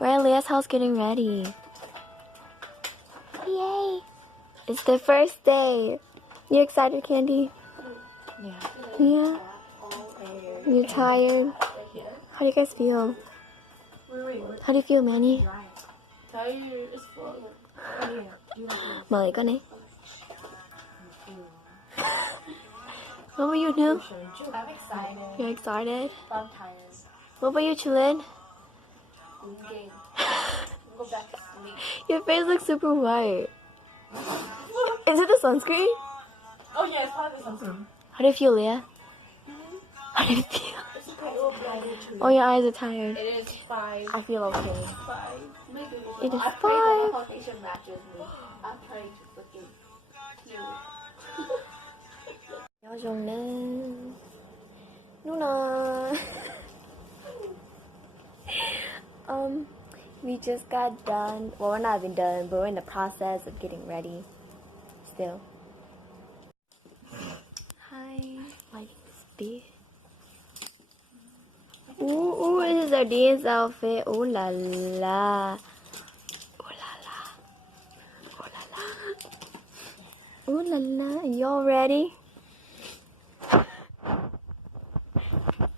We're at Leah's house getting ready. Yay! It's the first day. You excited, Candy? Yeah. Yeah? You're tired? How do you guys feel? How do you feel, Manny? Tired as fuck. Mời con đi. What about you, New? I'm excited. You're excited? I'm tired. What about you, Chilin? Go back to sleep. Your face looks super white. Is it the sunscreen? Oh yeah, it's probably something. How do you feel, Leah? How do you feel? Oh, your eyes are tired. It is 5. I feel okay. 5. It is I pray that my foundation matches me. I'm trying to freaking kill. Nhỏ dùng lên. Nuna. We just got done. Well, we're not even done, but we're in the process of getting ready. Still. Hi. Like this. Ooh, this is our dance outfit. Ooh la la. Ooh la la. Ooh la la. Ooh la la. Y'all ready?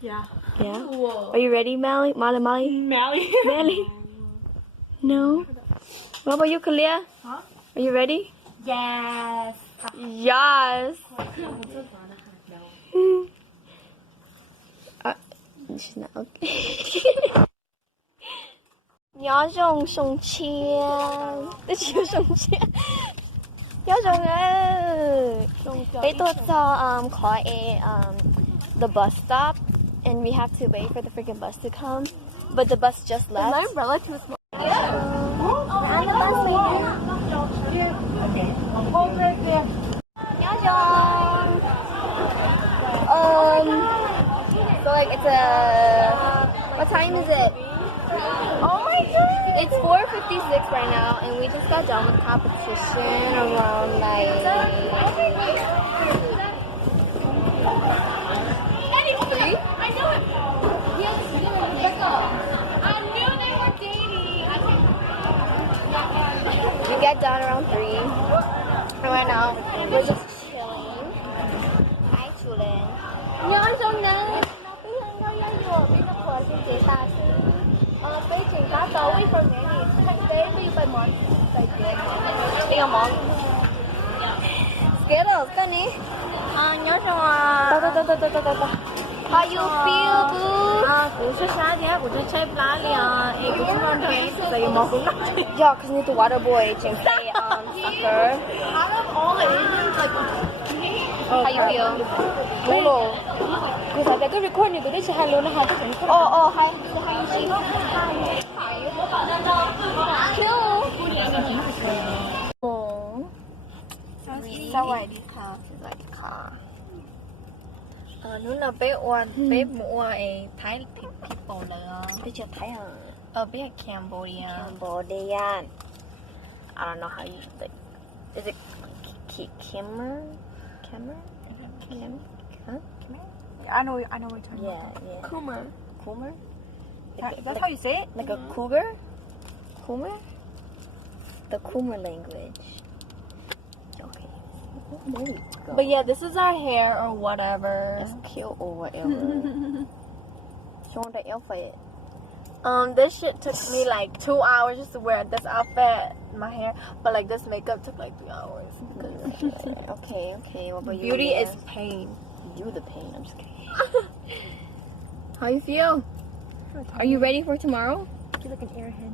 Yeah. Yeah. Whoa. Are you ready, Molly? Molly? Mally. Molly? No. What about you, Kalia? Huh? Are you ready? Yes. Yes. She's not okay. Nhỏ dùng sùng chiên. Tôi chịu sùng chiên. Nhỏ dùng ơi. They thought saw khỏi the bus stop, and we have to wait for the freaking bus to come. But the bus just left. Is my umbrella too small? On the bus later. Okay. Hold right there. So like it's a. What time is it? Oh my god. It's 4:56 right now, and we just got done with competition around like 3. I knew it. Yes, I knew they were dating. We get done around 3, and right now we're just chilling. Hi, children. Nhỏ trong này. Skittles, cái này. Nhớ xong à. How you feel, boo? Cũng xuất sắc thế, cũng rất chơi lá liền. Cũng không ăn thôi, tại một cũng nặng. Yeah, because we need the water boy to play soccer. Out of all the Asians, like, How you feel? Hello. because I got recording, but this is hello, not how Oh, hi. Hello. Oh. สวัสดีค่ะ สวัสดีค่ะ นู้นเราไปอวนไปหมู่ไอ้ไทยพี่โปเลยอ่ะ ไปเจอไทยอ่ะ ไปแคมโบเดีย Cambodia. I don't know how you like. Is it Kimmer? Kimmer? Kim? Huh? I know what you're talking about. Yeah. Coomer. Coomer? That's how you say it? Like a cougar? Coomer? The Coomer language. Okay. There you go. But yeah, this is our hair or whatever. It's cute or whatever. Show the outfit. This shit took me like 2 hours just to wear this outfit, my hair, but like this makeup took like 3 hours. Okay. What about you? Beauty Leah? is pain. You the pain. I'm just kidding. How you feel? Are you ready for tomorrow? I feel like an airhead.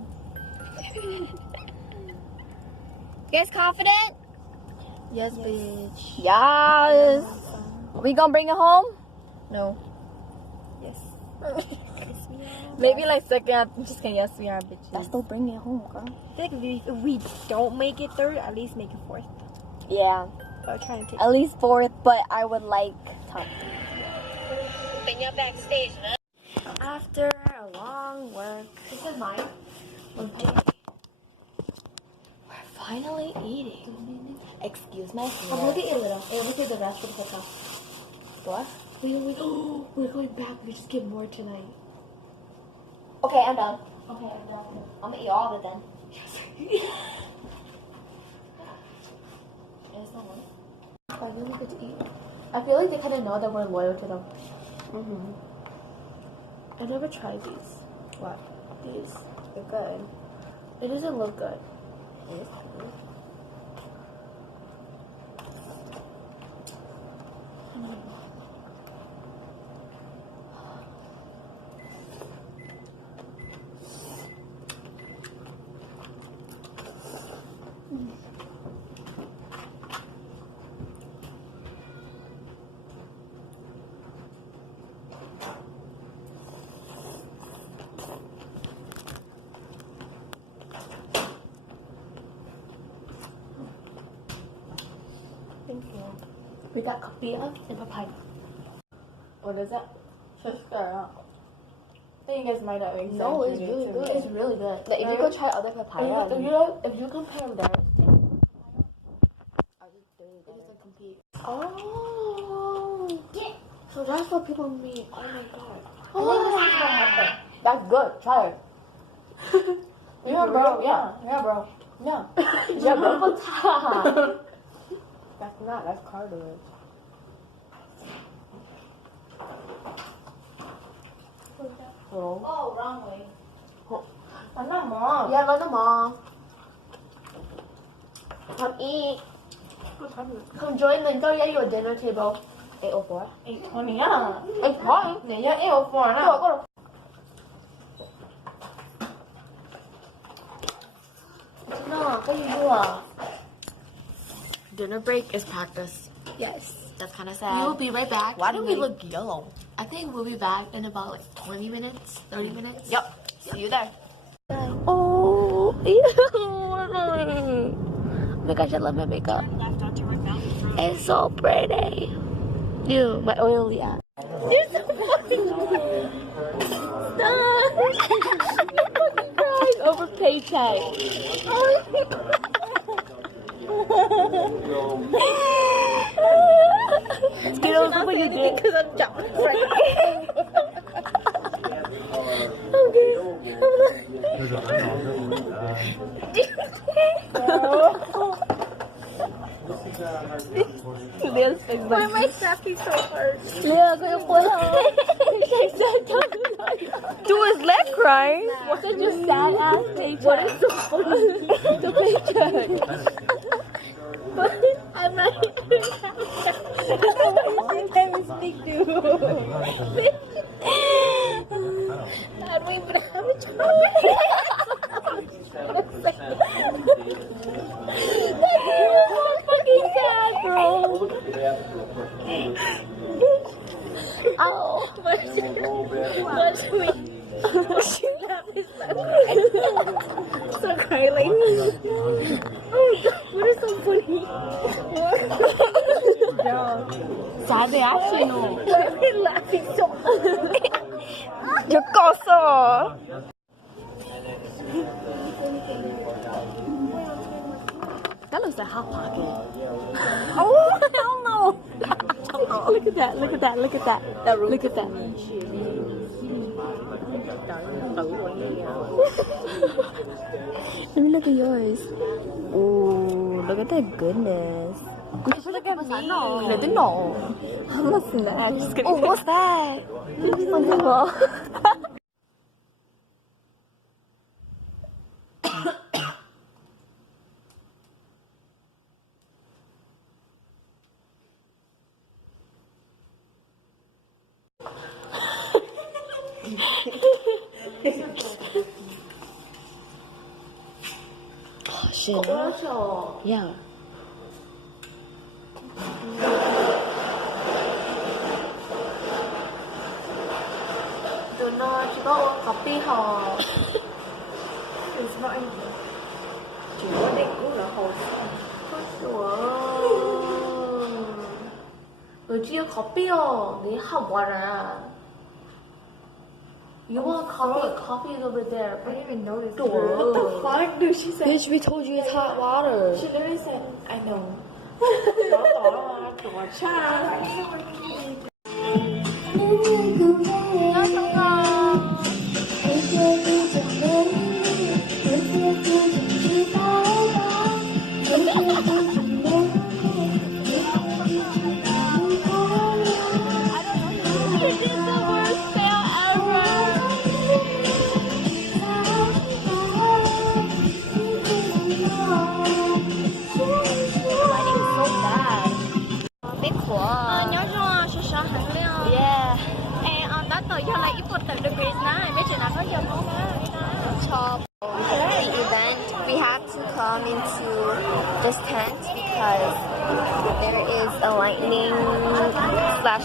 You guys confident? Yes, bitch. Yes. We gonna bring it home? No. Yes. Maybe like second. I'm just kidding. Yes, we are bitches. That's still bring it home, girl. I think if we don't make it third, at least make it fourth. Yeah. But trying to take. At least 4th, but I would like top. Then you're backstage. After a long work. This is mine. We're finally eating. Excuse my hair. Look at it, little. Hey, look at the rest of the cup. What? We're going back. We just get more tonight. Okay, I'm done. Okay, I'm done. I'm gonna eat all of it then. It's not one. I really good to eat. I feel like they kind of know that we're loyal to them. I never tried these. What? These. They're good. It doesn't look good. It is good. Thank you. We got kapia and papaya. What is that? Sister. I think you guys might have No, it's exaggerated really to good. me. It's really good. Like, if you go try other papaya, If you compare theirs, I'll just do it it. doesn't compete. Oh, so that's what people mean. Oh my god. That's good. Try it. Yeah, bro. Yeah. Yeah, bro. Yeah. Yeah, bro. That's not. That's cartilage. Oh. Oh, wrong way. Ano mo? Yeah, let them all. Come eat. Come join the Nkauj at your dinner table. 804. 820 yeah. It's fine. Yeah, 804 na. Go, go. No, what you do? Dinner break is practice. Yes. That's kind of We sad. will be right back. Why do we look yellow? I think we'll be back in about like 20 minutes, 30 minutes. Yep. See you there. Oh, ew. Oh my gosh, I love my makeup. It's so pretty. Ew, my oily eye. You're so funny. Stop. I'm crying over paycheck. You know what you did? Because I'm jumping right Okay. Why am I snapping so hard? Yeah, kaya po Do his leg crying. What is your sad ass paycheck? What is so funny? The paycheck. I'm not even having to speak to. I don't even have a choice. That girl is so fucking sad, bro. Oh, watch me. She laughed his so crying. Oh god, what is so funny? Sad they actually know. Why are we laughing so hard? You're coso. That looks like hot pocket. Oh, hell no. Look at that, look at that, look at that. Look at that. Let me look at yours. Ooh, look at that goodness. Look at me. I didn't know. I'm not seeing that. I'm just kidding. Oh, what's that? Unbelievable. Oh, shit. Yeah. Do not go copy her. It's not anything. Chỉ có định cũng là hồ Ủa chưa copy oh, they have water. You want coffee? Coffee is over there. I didn't even notice. What the fuck, dude? She said. Bitch, we told you it's hot water. She literally said, I know. Nó tỏ là của cha. Nó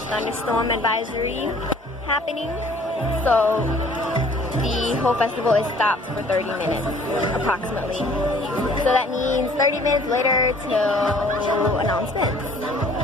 thunderstorm advisory happening. So the whole festival is stopped for 30 minutes approximately. So that means 30 minutes later till announcements.